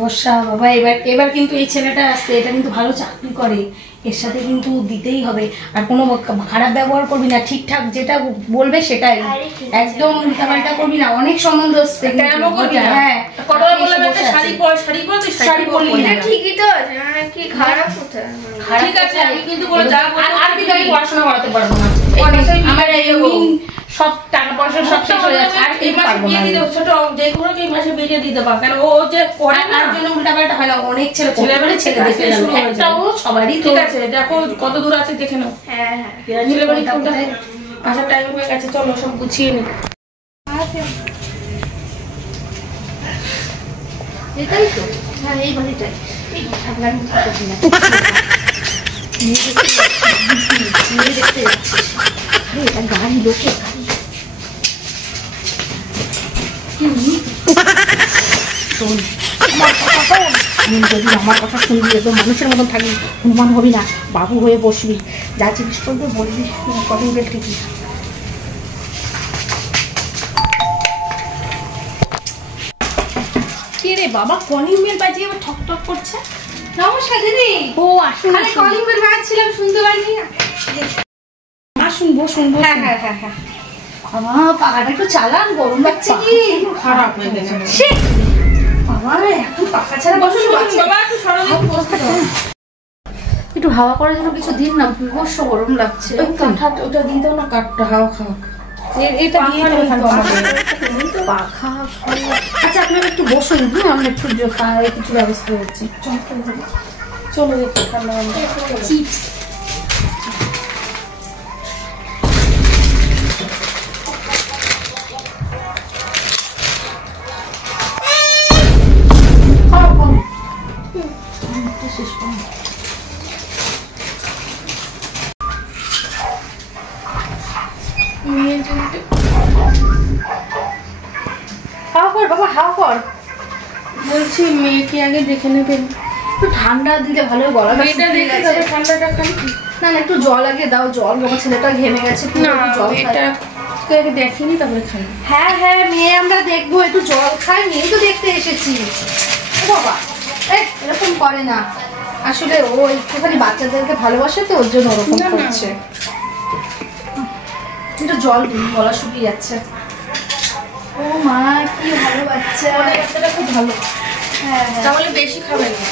বর্ষা বাবা, এবার কিন্তু এই ছেলেটা আসছে, এটা কিন্তু ভালো চাকরি করে, এর সাথে কিন্তু দিতেই হবে। আর কোনো খারাপ ব্যবহার করবি না, ঠিকঠাক যেটা বলবে সেটাই, একদম উল্টাপাল্টা করবি না। অনেক সম্বন্ধ আসছে, হ্যাঁ শাড়ি পরলি না, ঠিকই তো আছে, কি খারাপ কোথায়? ঠিক আছে, আমি কিন্তু আর কিন্তু আমি পড়াশোনা করাতে পারবো না, আমার সব টাকা পয়সা সব শেষ হয়ে যাচ্ছে। আর এই মাসে বিয়ে দিতে ছোট যে কোনো এই মাসে বিয়ে দিতে পার, কারণ ও যে পড়ে না তার জন্য উল্টাপাল্টা হয় না। অনেক ছেলে দেখে একটা ও সবারই। ঠিক আছে, দেখো কত দূর আছে দেখে নাও। হ্যাঁ হ্যাঁ, ছেলেবাড়ি আসার টাইম হয়ে গেছে, চলো সব গুছিয়ে নি। এটাই তো, হ্যাঁ এই বাড়িটাই। আপনার মুখে করবি না, দেখতে যাচ্ছিস? এটা গাড়ি, লোকে গাড়ি। শোন যদি আমার কথা শুনবি, একদম মানুষের মতন থাকবি, হনুমান হবি না, বাবু হয়ে বসবি, যা জিনিস করবে বলবি কলিং বেল টিপি। কে রে বাবা, কলিং বেল বাজিয়ে আবার ঠক ঠক করছে? নমস্কার দিদি। ও আসুন, কলিং বেল বাজছিলাম, শুনতে পাইনি। আসুন, বসুন। হ্যাঁ হ্যাঁ হ্যাঁ হ্যাঁ। আমার পাখাটা একটু চালান, গরম লাগছে কি? খারাপ হয়ে গেছে আমার একটু পাখা ছাড়া বসুন বাবা, একটু সরাসরি বসতে দাও। একটু হাওয়া করার জন্য কিছু দিন না, বিভৎস গরম লাগছে। ওটা দিয়ে দাও না, কাঠটা হাওয়া খাওয়া। এটা দিয়ে পাখা। আচ্ছা আপনারা একটু বসুন, হ্যাঁ আমরা একটু কিছু ব্যবস্থা করছি। চলো একটু ঠান্ডা চিপস। বলছি মেয়েকে আগে দেখে নেবেন, একটু ঠান্ডা দিলে ভালো, গলা ঠান্ডাটা খাই না না, একটু জল আগে দাও, জল, বাবা ছেলেটা ঘেমে গেছে, জল আগে দেখিনি তারপরে খাই। হ্যাঁ হ্যাঁ, মেয়ে আমরা দেখবো, একটু জল খাই, মেয়ে তো দেখতে এসেছি। বাবা এরকম করে না, আসলে ও একটুখানি বাচ্চাদেরকে ভালোবাসে তো, ওর জন্য ওরকম করছে। একটু জল দিন, গলা শুকিয়ে যাচ্ছে। ও মা, কি ভালো বাচ্চা, বাচ্চাটা খুব ভালো। হ্যাঁ হ্যাঁ, তাহলে বেশি খাবেন না।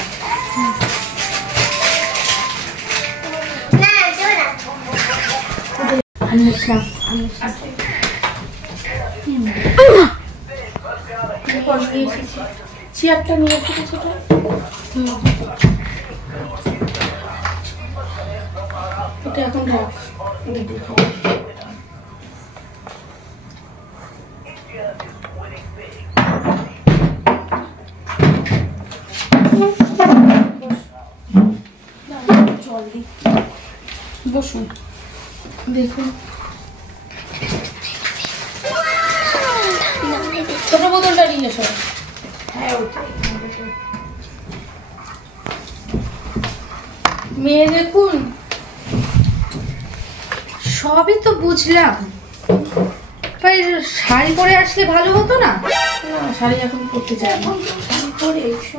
চেয়ারটা নিয়ে এসেছে, এটা এখন রাখ। বসুন, দেখুন ছোট বোতলটা নিয়ে এসো। হ্যাঁ মেয়ে দেখুন, সবই তো বুঝলাম, শাড়ি পরে আসলে ভালো হতো না? শাড়ি এখন পরতে চাই না।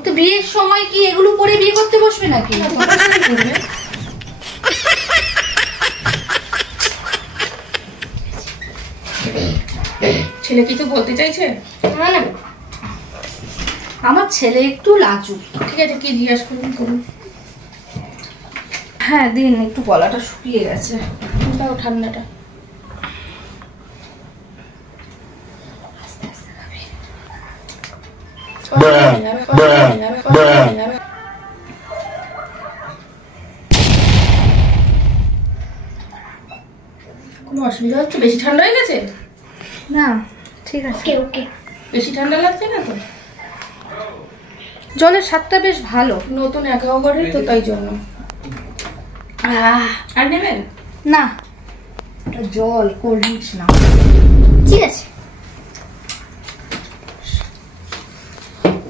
তো বিয়ের সময় কি এগুলো পরে বিয়ে করতে বসবে নাকি? ছেলে কিছু বলতে চাইছে? না না, আমার ছেলে একটু লাজুক। ঠিক আছে, কি জিজ্ঞাসা করুন। হ্যাঁ দিন, একটু গলাটা শুকিয়ে গেছে, দাও ঠান্ডাটা। কোনো অসুবিধা হচ্ছে? বেশি ঠান্ডা হয়ে গেছে? না ঠিক আছে, ওকে। বেশি ঠান্ডা লাগছে না তো? জলের স্বাদটা বেশ ভালো, নতুন অ্যাকোয়াগার্ডের তো, তাই জন্য। আর নেবেন না? জল, কোল্ড ড্রিঙ্কস না। ঠিক আছে,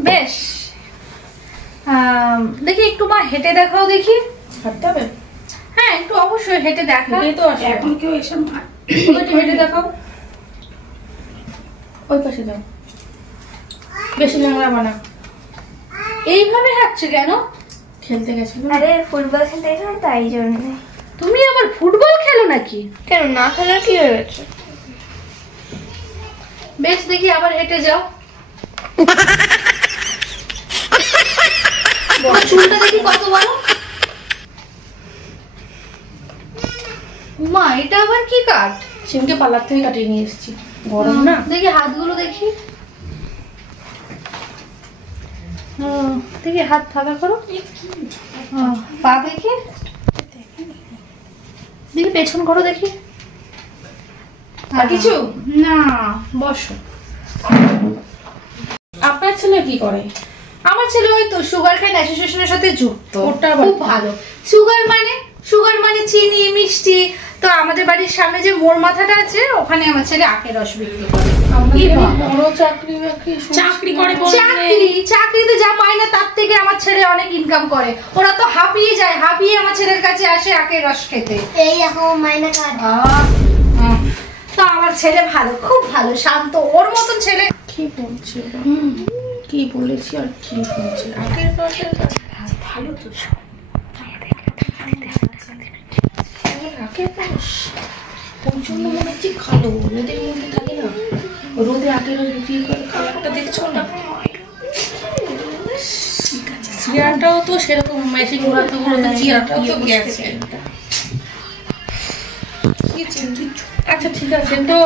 বেশ। দেখি একটু মা হেঁটে দেখাও দেখি। হাঁটতে হবে? হ্যাঁ একটু অবশ্যই হেঁটে দেখা। তো এখন কেউ এসে হেঁটে দেখাও। ওই পাশে যাও, বেশি নোংরা বানা। এইভাবে হাঁটছে কেন? খেলতে গেছে। আরে ফুটবল খেলতে গেছিলাম তাই জন্য। তুমি আবার ফুটবল খেলো নাকি? কেন না খেলে কি হয়েছে? বেশ দেখি আবার হেঁটে যাও। চুলটা দেখি কত বড়। মা এটা আবার কি কাট? সিমকে পার্লার থেকে কাটিয়ে নিয়ে এসেছি, গরম না। দেখি হাতগুলো দেখি। দেখি হাত ফাঁকা করো। পা দেখি, দেখি পেছন করো দেখি। আর কিছু না, বসো। আপনার ছেলে কি করে? আমার ছেলে ওই তো সুগার কেন অ্যাসোসিয়েশনের সাথে যুক্ত। ওটা আবার খুব ভালো। সুগার মানে চিনি মিষ্টি। তো আমাদের বাড়ির সামনে যে মোড় মাথাটা আছে ওখানে আমার ছেলে আখের রস বিক্রি করে। বড় চাকরি করে। চাকরিতে যা পায় না তার থেকে আমার ছেলে অনেক ইনকাম করে। ওরা তো হাঁপিয়ে যায়, হাঁপিয়ে আমার ছেলের কাছে আসে আখের রস খেতে। এই দেখো মাইনা কার্ড। তো আমার ছেলে ভালো, খুব ভালো, শান্ত। ওর মতন ছেলে। কি বলছে? কি বলেছি আর কি বলছে? আগের রসের ভালো তো ওই জন্য মনে হচ্ছে ভালো। রোদের মধ্যে থাকে না, রোদে আগের রস বিক্রি করে, কালারটা দেখছো না? চেয়ারটাও তো সেরকম মেশিন ঘোরাতে ঘোরাতে চেয়ারটাও তো গেছে। আচ্ছা ঠিক আছে, তো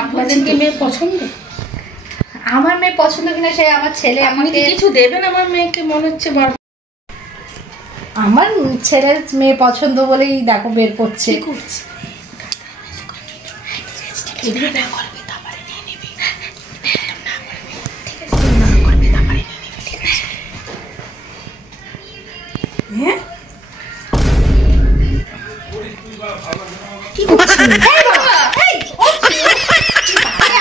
আপনাদেরকে মেয়ে পছন্দ? আমার মেয়ে পছন্দ কিনা সে আমার ছেলে আমাকে কিছু দেবেন আমার মেয়েকে, মনে হচ্ছে আমার ছেলের মেয়ে পছন্দ বলেই দেখো বের করছে।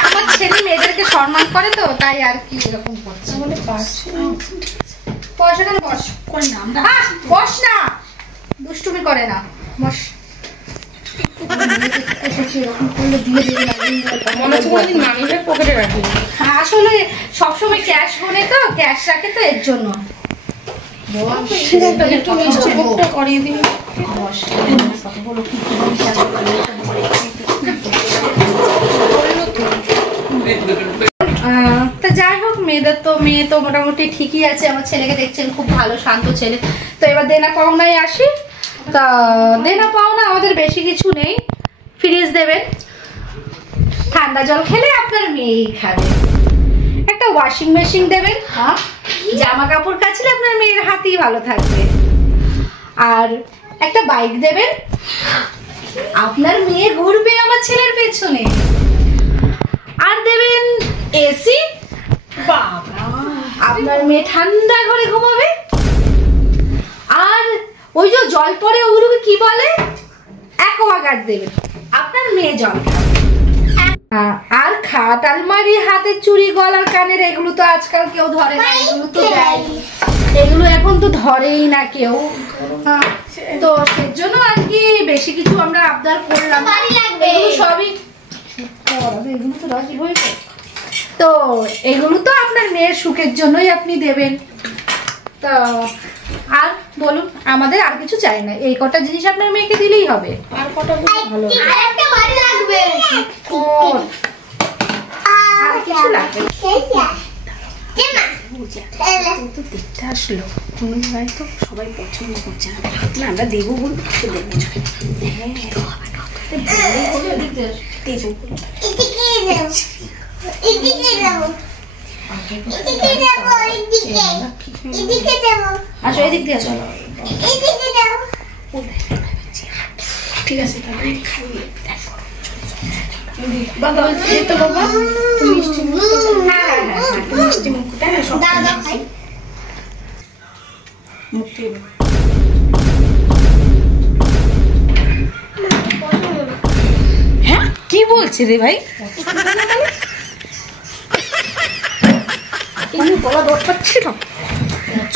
আমার ছেলে মেয়েদেরকে সম্মান করে তো তাই আর কি এরকম করছে। বস এখানে বস। বস না, দুষ্টুমি করে না, বস। মানুষের পকেটে রাখি আসলে সবসময় ক্যাশ গুনে তো, ক্যাশ রাখে তো এর জন্য। একটু মিষ্টি মুখটা করিয়ে দিন। তা যাই হোক, মেয়ে তো মোটামুটি ঠিকই আছে। আমার ছেলেকে দেখছেন খুব ভালো শান্ত ছেলে। তো এবার দেনা পাওনায় আসি। তা দেনা পাওনা আমাদের বেশি কিছু নেই। ফ্রিজ দেবেন, ঠান্ডা জল খেলে আপনার মেয়েই খাবে। একটা ওয়াশিং মেশিন দেবেন, জামা কাপড় কাচলে আপনার মেয়ের হাতই ভালো থাকবে। আর একটা বাইক দেবেন, আপনার মেয়ে ঘুরবে আমার ছেলের পেছনে। আর দেবেন এসি, আপনার মেয়ে ঠান্ডা ঘরে ঘুমাবে। আর ওই যে জল পরে ওগুলোকে কি বলে, অ্যাকোয়াগার্ড দেবেন, আপনার মেয়ে জল খাবে। আর খাট আলমারি হাতের চুড়ি গলার কানের এগুলো তো আজকাল কেউ ধরে না, এগুলো তো দেয়, এগুলো এখন তো ধরেই না কেউ। তো সেজন্য আর কি বেশি কিছু আমরা আবদার করলাম। এগুলো সবই এগুলো তো রাজি হয়েছে। তো এগুলো তো আপনার মেয়ের সুখের জন্যই আপনি দেবেন। তো আর বলুন, আমাদের আর কিছু চাই না, এই কটা জিনিস আপনার মেয়েকে দিলেই হবে। আর কটা ভালো আরেকটা বাড়ি লাগবে। আর কিছু লাগবে তো দেখতে আসলো, হয়তো সবাই পছন্দ করছে না, আমরা দেবো বলতে আসো, এদিক দিয়ে আসো। ঠিক আছে, হ্যাঁ কি বলছে রে ভাই?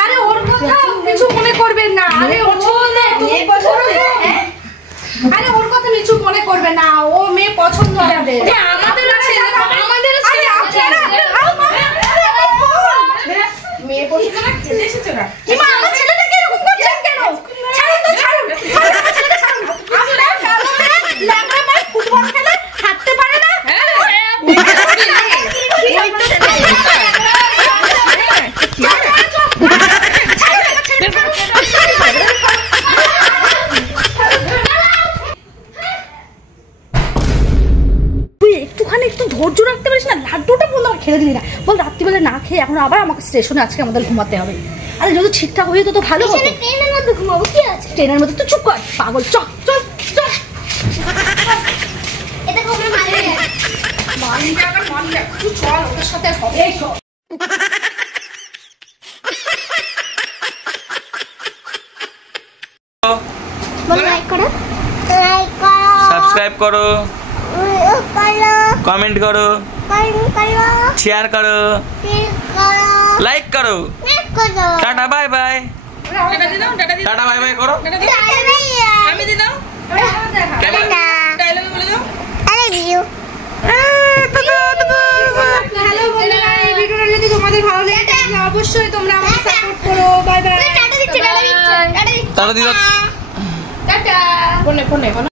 আরে ওর কথা কিছু মনে করবেন না। আরে ওর কথা কিছু মনে করবে না, ও মেয়ে পছন্দ হবে। মেয়ে পছন্দ না, খেতে খেয়ে এখন আবার আমাকে স্টেশনে আজকে আমাদের ঘুমাতে হবে। আরে যদি ঠিকঠাক হয়ে তো ভালো হতো। ট্রেনের মধ্যে ঘুমাবো কি আছে? ট্রেনের মধ্যে তো চুপ কর পাগল, চল চল চল। এটা কোমরে মারবে। মালিকা আবার মালিকা তুই চল, ওদের সাথে হবে এই সব। লাইক করো, লাইক করো, সাবস্ক্রাইব করো, করো, কমেন্ট করো, করো, শেয়ার করো, করো, লাইক করো। লাইক করো। Tata bye bye. টাটা দি দাও, টাটা দি দাও, টাটা বাই বাই করো। টাটা দি দাও। আমি দি দাও, ডায়লগে বলে দাও। I love you. হ্যালো বন্ধুরা, এই ভিডিওটা যদি তোমাদের ভালো লাগে তাহলে অবশ্যই তোমরা আমাকে সাপোর্ট করো। Bye bye. টাটা দিচ্ছি, টাটা দিচ্ছি, টাটা দিচ্ছি। টাটা দিদা। টাটা। ফোনে ফোনে